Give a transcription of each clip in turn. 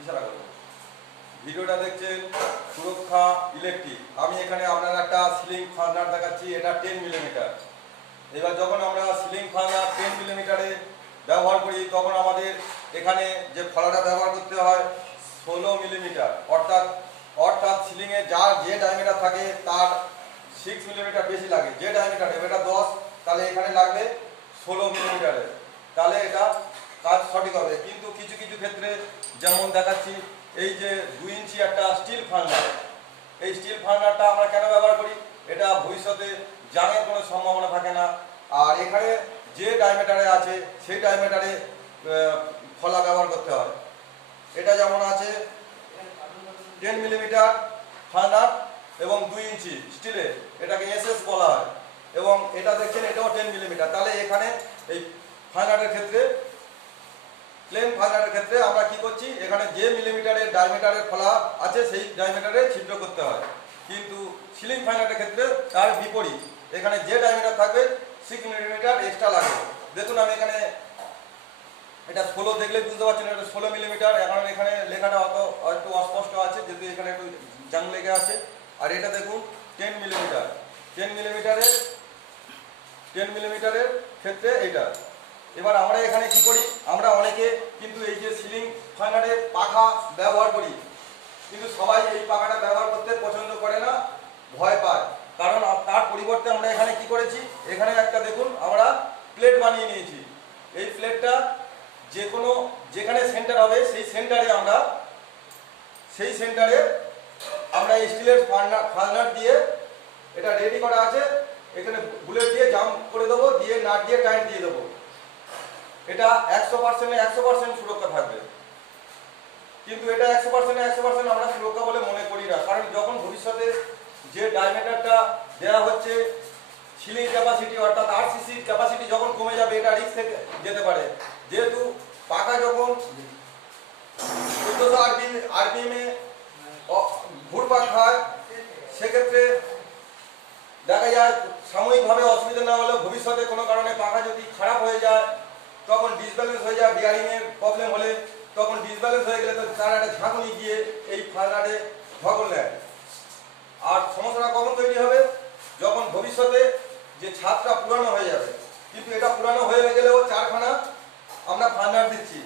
ইশারা করবো। ভিডিওটা দেখছেন সুরক্ষা ইলেকট্রিক। আমি এখানে আপনার একটা সিলিং ফার্নার দেখাচ্ছি, এটা 10 মিলিমিটার। এবার যখন আমরা সিলিং ফার্নার 10 মিলিমিটারে ব্যবহার করি তখন আমাদের এখানে যে ফলাটা ব্যবহার করতে হয় 16 মিলিমিটার, অর্থাৎ সিলিংয়ে যার যে ডায়ামিটার থাকে তার 6 মিলিমিটার বেশি লাগে। যে ডায়ামিটার এটা 10, তাহলে এখানে লাগবে 16 মিলিমিটারের, তাহলে এটা কাজ সঠিক হবে। কিন্তু কিছু কিছু ক্ষেত্রে যেমন দেখাচ্ছি, এই যে 2 ইঞ্চি একটা স্টিল ফার্নার, এই স্টিল ফার্নারটা আমরা কেন ব্যবহার করি? এটা ভবিষ্যতে জামের কোনো সম্ভাবনা থাকে না। আর এখানে যে ডায়ামিটারে আছে সেই ডায়ামিটারে ফলা ব্যবহার করতে হয়। এটা যেমন আছে 10 মিলিমিটার ফার্নার এবং 2 ইঞ্চি স্টিলের, এটাকে এসএস বলা হয়। এবং এটা দেখছেন এটাও 10 মিলিমিটার। তাহলে এখানে এই ফার্নারের ক্ষেত্রে, প্লেন ফার্নারের ক্ষেত্রে আমরা কি করছি, এখানে যে মিলিমিটারের ডায়ামিটারের ফলা আছে সেই ডায়ামিটারে ছিদ্র করতে হয়। কিন্তু সিলিং ফার্নারের ক্ষেত্রে তার বিপরীত, এখানে যে ডায়ামিটার থাকবে 6 মিলিমিটার এক্সট্রা লাগবে। দেখুন আমি এখানে এটা 16 দেখলে বুঝতে পারছেন এটা 16 মিলিমিটার। এখন এখানে লেখাটা একটু অস্পষ্ট আছে যেহেতু এখানে একটু জাং লেগে আছে। আর এটা দেখুন 10 মিলিমিটার, 10 মিলিমিটারের ক্ষেত্রে এটা। এবার আমরা এখানে কি করি, আমরা অনেকে কিন্তু এই যে সিলিং ফার্নারের পাখা ব্যবহার করি, কিন্তু সবাই এই পাখাটা ব্যবহার করতে পছন্দ করে না, ভয় পায়। কারণ তার পরিবর্তে আমরা এখানে কি করেছি, এখানে একটা দেখুন আমরা প্লেট বানিয়ে নিয়েছি। এই প্লেটটা যেখানে সেন্টার হবে সেই সেন্টারে আমরা স্টিলের ফার্নার দিয়ে এটা রেডি করা আছে। এখানে বুলেট দিয়ে জাম করে দেবো, দিয়ে নাট দিয়ে টাইট দিয়ে দেবো। এটা 100% সুরক্ষা থাকবে। কিন্তু এটা 100% আমরা সুরক্ষা বলে মনে করি না। কারণ যখন ভবিষ্যতে যে ডায়ামিটারটা দেওয়া হচ্ছে, সিলিং ক্যাপাসিটি অর্থাৎ আরসিসির ক্যাপাসিটি যখন কমে যাবে, এটা রিস্ক থেকে যেতে পারে। যেহেতু পাকা যখন 1400 আরপিএমে ঘুরপাক খায়, সেক্ষেত্রে দেখা যায় সাময়িকভাবে অসুবিধা না হলেও ভবিষ্যতে কোনো কারণে পাখা যদি খারাপ হয়ে যায়, তখন ডিসব্যালেন্স হয়ে যায়, বিয়ারিংয়ের প্রবলেম হলে তখন ডিসব্যালেন্স হয়ে গেলে তো তার একটা ঝাঁকুনি গিয়ে এই ফার্নারে ধকল নেয়। আর সমস্যাটা কখন তৈরি হবে, যখন ভবিষ্যতে যে ছাদটা পুরানো হয়ে যাবে। কিন্তু এটা পুরানো হয়ে গেলেও 4খানা আমরা ফার্নার দিচ্ছি,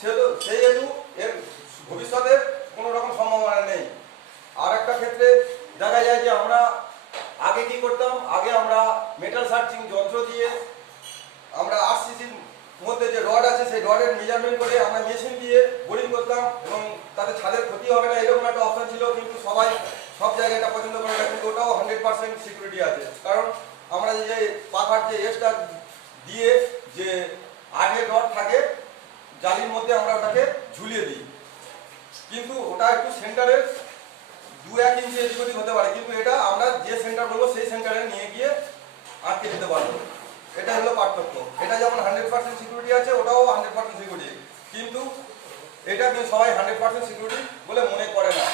সেহেতু এর ভবিষ্যতে কোনো রকম সম্ভাবনা নেই। আর একটা ক্ষেত্রে দেখা যায় যে আমরা আগে কি করতাম, আগে আমরা মেটাল সার্চিং যন্ত্র দিয়ে আমরা আরসিসির মধ্যে যে রড আছে সেই রডের মেজারমেন্ট করে আমরা মেশিন দিয়ে বোরিং করতাম এবং তাতে ছাদের ক্ষতি হবে না, এরকম একটা অপশন ছিল। কিন্তু সবাই সব জায়গায় এটা পছন্দ করে না, কিন্তু ওটাও 100% সিকিউরিটি আছে। কারণ আমরা যে পাখার যে এসটা দিয়ে যে আগের রড থাকে জালির মধ্যে আমরা ওটাকে ঝুলিয়ে দিই, কিন্তু ওটা একটু সেন্টারের 2-1 ইঞ্চি এদিক ওদিক হতে পারে, কিন্তু এটা আমরা যে সেন্টার বলবো সেই সেন্টারে নিয়ে গিয়ে আটকে দিতে পারবো। এটা হলো পার্থক্য। এটা যেমন 100% সিকিউরিটি আছে, ওটাও 100% সিকিউরিটি, কিন্তু এটা সবাই 100% সিকিউরিটি বলে মনে করে না,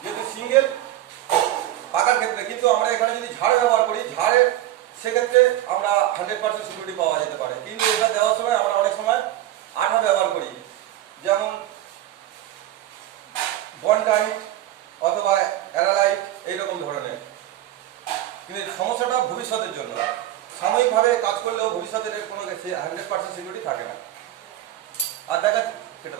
যেহেতু সিঙ্গেল পাকার ক্ষেত্রে। কিন্তু আমরা এখানে যদি ঝাড় ব্যবহার করি, ঝাড়ের সেক্ষেত্রে আমরা 100% সিকিউরিটি পাওয়া যেতে পারে। কিন্তু এটা দেওয়ার সময় আমরা অনেক সময় আঠা ব্যবহার করি, যেমন বন্ডাইট অথবা অ্যারালাইট এইরকম ধরনের। কিন্তু সমস্যাটা ভবিষ্যতের জন্য, সাময়িকভাবে কাজ করলেও ভবিষ্যতের কোনো 100% সিকিউরিটি থাকে না। আর দেখা সেটা